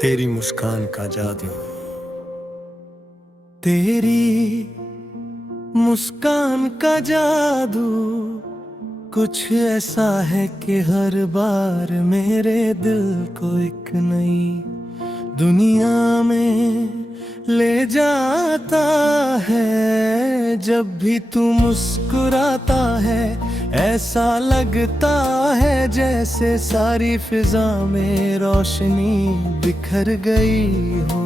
तेरी मुस्कान का जादू। तेरी मुस्कान का जादू कुछ ऐसा है कि हर बार मेरे दिल को एक नई दुनिया में ले जाता है। जब भी तू मुस्कुराता है ऐसा लगता है जैसे सारी फिजा में रोशनी बिखर गई हो।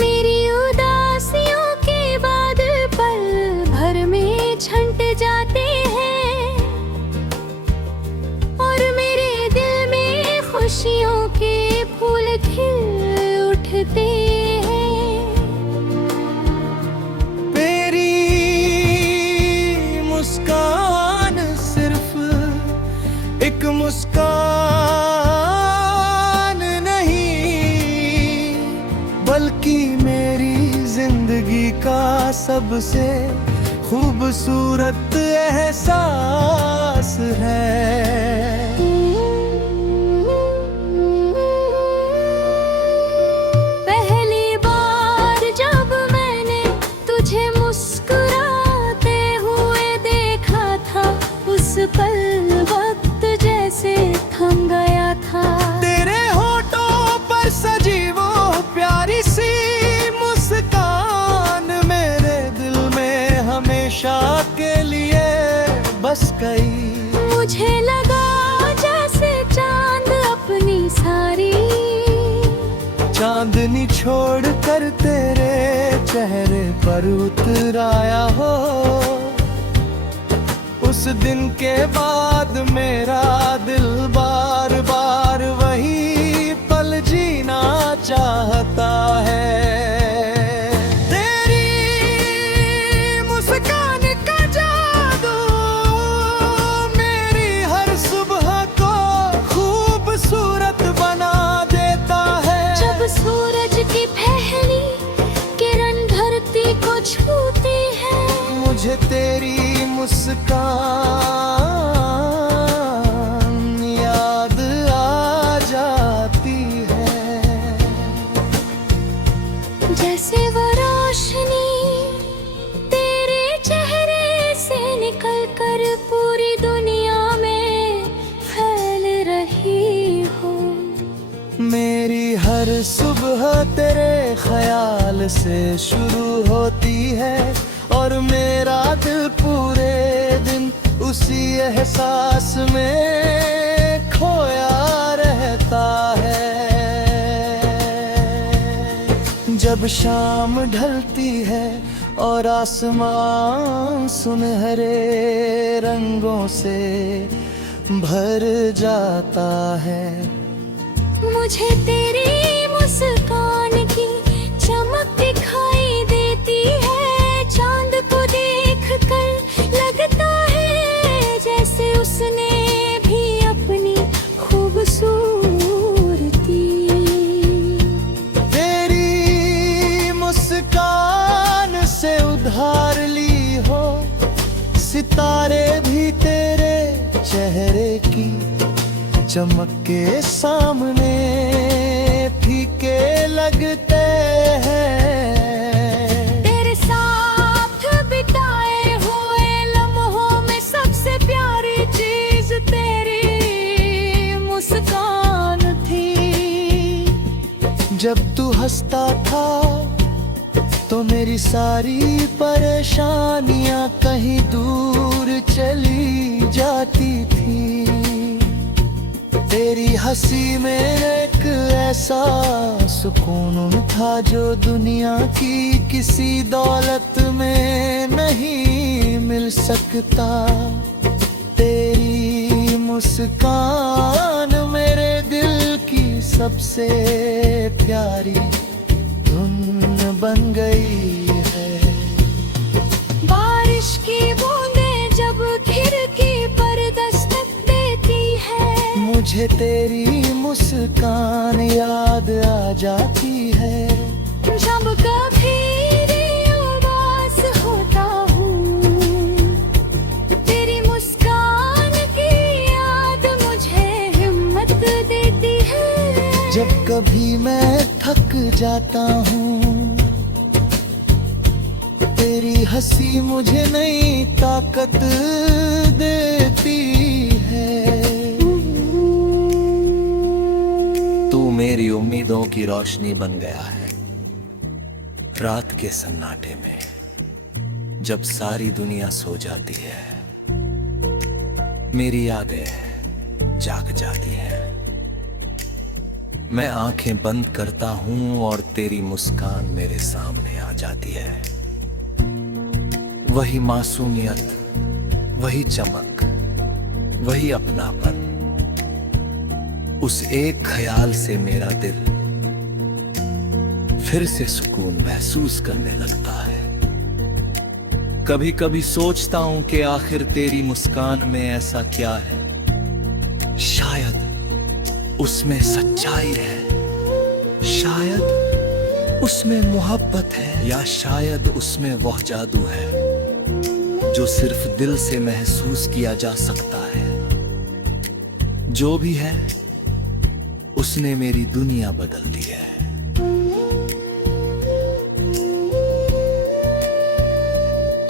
मेरी उदासियों के बाद पल भर में छंट जाते हैं और मेरे दिल में खुशियों के फूल खिल उठते हैं। तेरी मुस्कान सिर्फ एक मुस्कान नहीं, बल्कि मेरी जिंदगी का सबसे खूबसूरत एहसास है। पहली बार जब मैंने तुझे मुस्कुराते हुए देखा था, उस पल वक्त जैसे थम गया था। तेरे होठों पर सजी वो प्यारी सी मुस्कान मेरे दिल में हमेशा के लिए बस गई। मुझे लगा जैसे चांद अपनी सारी चांदनी छोड़ कर तेरे चेहरे पर उतर आया हो। उस दिन के बाद मेरा दिल बार बार वही पल जीना चाहता है। तेरी मुस्कान का जादू मेरी हर सुबह को खूबसूरत बना देता है। जब सूरज की पहली किरण धरती को छूती है, मुझे तेरी मुस्कान याद आ जाती है। जैसे वो रोशनी तेरे चेहरे से निकल कर पूरी दुनिया में फैल रही हो। मेरी हर सुबह तेरे ख्याल से शुरू होती है और मेरा दिल पूरे दिन उसी एहसास में खोया रहता है। जब शाम ढलती है और आसमान सुनहरे रंगों से भर जाता है, मुझे तेरी मुस्कान की चमक दिखाई देती है। चांद को देखकर लगता है जैसे उसने भी अपनी खूबसूरती। तेरी मुस्कान से उधार ली हो। सितारे भी तेरे चेहरे की चमक के सामने फीके लगते हैं। तेरे साथ बिताए हुए लम्हों में सबसे प्यारी चीज तेरी मुस्कान थी। जब तू हंसता था तो मेरी सारी परेशानियां कहीं दूर चली जाती थी। तेरी हंसी में एक ऐसा सुकून था जो दुनिया की किसी दौलत में नहीं मिल सकता। तेरी मुस्कान मेरे दिल की सबसे प्यारी धुन बन गई है। बारिश की बूंदें जब खिड़की पर दस्तक देती है, मुझे तेरी मुस्कान याद आ जाती है। जब कभी उदास होता हूँ, तेरी मुस्कान की याद मुझे हिम्मत देती है। जब कभी मैं थक जाता हूँ, तेरी हंसी मुझे नई ताकत देती है। तू मेरी उम्मीदों की रोशनी बन गया है रात के सन्नाटे में, जब सारी दुनिया सो जाती है मेरी यादें जाग जाती हैं। मैं आंखें बंद करता हूं और तेरी मुस्कान मेरे सामने आ जाती है। वही मासूमियत, वही चमक, वही अपनापन, उस एक ख्याल से मेरा दिल फिर से सुकून महसूस करने लगता है। कभी कभी सोचता हूं कि आखिर तेरी मुस्कान में ऐसा क्या है, शायद उसमें सच्चाई है, शायद उसमें मोहब्बत है, या शायद उसमें वह जादू है जो सिर्फ दिल से महसूस किया जा सकता है। जो भी है उसने मेरी दुनिया बदल दी है।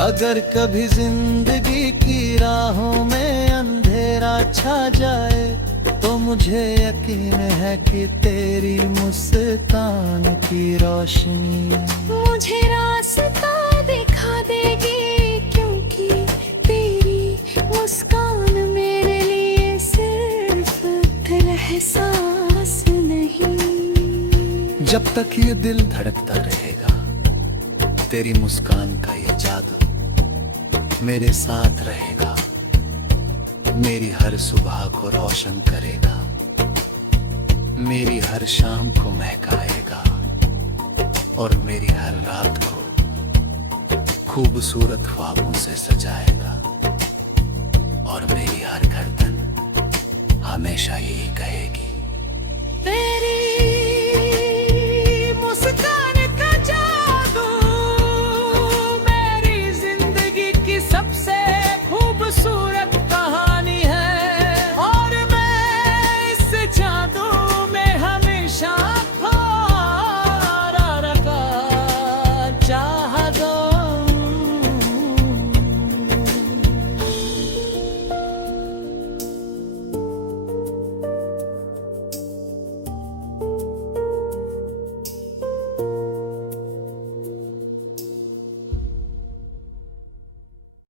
अगर कभी जिंदगी की राहों में अंधेरा छा जाए तो मुझे यकीन है कि तेरी मुस्कान की रोशनी मुझे रास्ता दिखा देगी, क्योंकि तेरी मुस्कान मेरे लिए सिर्फ एहसास नहीं। जब तक ये दिल धड़कता रहेगा तेरी मुस्कान का ये जादू मेरे साथ रहेगा, मेरी हर सुबह को रोशन करेगा, मेरी हर शाम को महकाएगा और मेरी हर रात को खूबसूरत ख्वाबों से सजाएगा। और मेरी हर धड़कन हमेशा यही कहेगी, तेरी